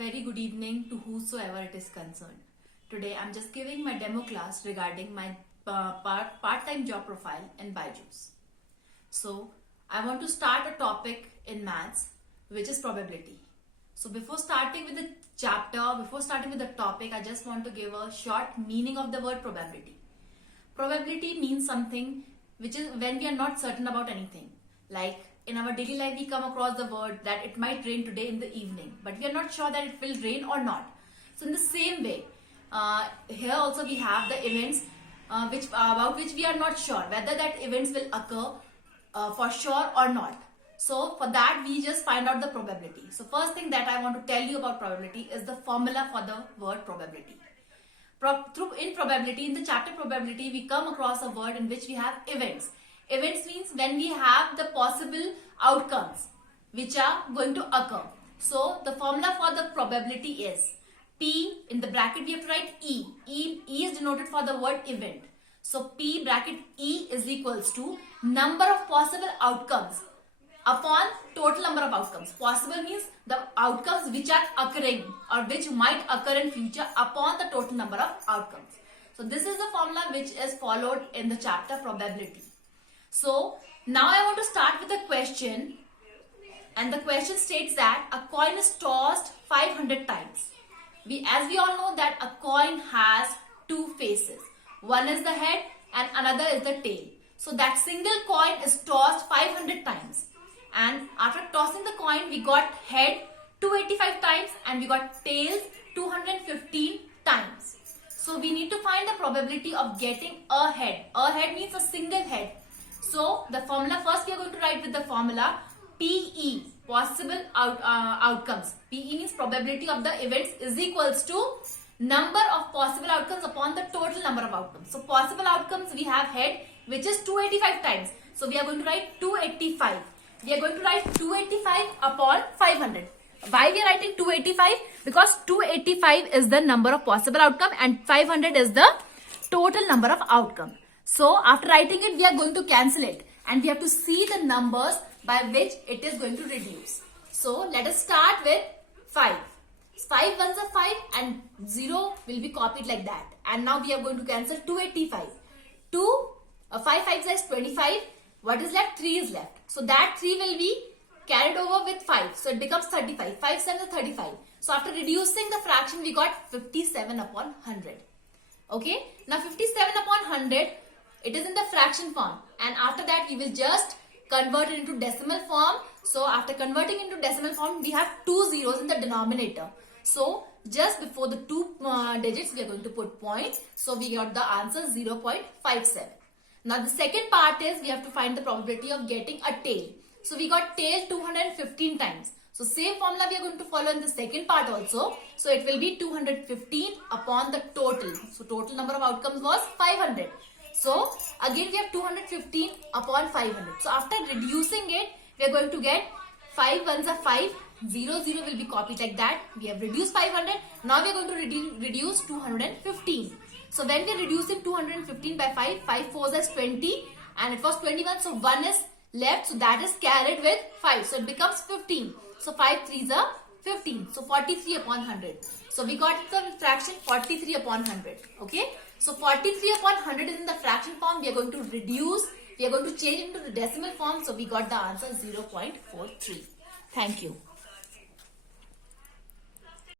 very good evening to whosoever it is concerned. Today I'm just giving my demo class regarding my part-time job profile in Byju's. So I want to start a topic in maths which is probability. So before starting with the chapter, before starting with the topic, I just want to give a short meaning of the word probability. Probability means something which is when we are not certain about anything. Like in our daily life, we come across the word that it might rain today in the evening, but we are not sure that it will rain or not. So in the same way, here also we have the events about which we are not sure whether that events will occur for sure or not. So for that, we just find out the probability. So first thing that I want to tell you about probability is the formula for the word probability. In probability, in the chapter probability, we come across a word in which we have events. Events means when we have the possible outcomes which are going to occur. So the formula for the probability is P, in the bracket we have to write E. E is denoted for the word event. So P bracket E is equals to number of possible outcomes upon total number of outcomes. Possible means the outcomes which are occurring or which might occur in future upon the total number of outcomes. So this is the formula which is followed in the chapter probability. So now I want to start with a question, and the question states that a coin is tossed 500 times. As we all know that a coin has two faces. One is the head and another is the tail. So that single coin is tossed 500 times. And after tossing the coin, we got head 285 times and we got tails 215 times. So we need to find the probability of getting a head. A head means a single head. So the formula, first we are going to write with the formula PE, possible outcomes. PE means probability of the events is equals to number of possible outcomes upon the total number of outcomes. So possible outcomes, we have head which is 285 times. So we are going to write 285. We are going to write 285 upon 500. Why we are writing 285? Because 285 is the number of possible outcome and 500 is the total number of outcome. So after writing it, we are going to cancel it and we have to see the numbers by which it is going to reduce. So let us start with 5. 5 ones are 5 and 0 will be copied like that. And now we are going to cancel 285. 5 5s is 25. What is left? 3 is left. So that 3 will be carried over with 5. So it becomes 35. 5 7 is 35. So after reducing the fraction, we got 57 upon 100. Okay. Now 57 upon 100, it is in the fraction form. And after that, we will just convert it into decimal form. So after converting into decimal form, we have 2 zeros in the denominator. So just before the 2 digits, we are going to put point. So we got the answer 0.57. Now the second part is we have to find the probability of getting a tail. So we got tail 215 times. So same formula we are going to follow in the second part also. So it will be 215 upon the total. So total number of outcomes was 500. So again we have 215 upon 500. So after reducing it, we are going to get 5 ones are 5. 0 0 will be copied like that. We have reduced 500. Now we are going to reduce 215. So when we are reducing 215 by 5, 5 4s is 20 and it was 21. So 1 is left. So that is carried with 5. So it becomes 15. So 5 3s are 15. So 43 upon 100. So we got the fraction 43 upon 100. Okay. So 43 upon 100 is in the fraction form. We are going to reduce. We are going to change into the decimal form. So we got the answer 0.43. Thank you.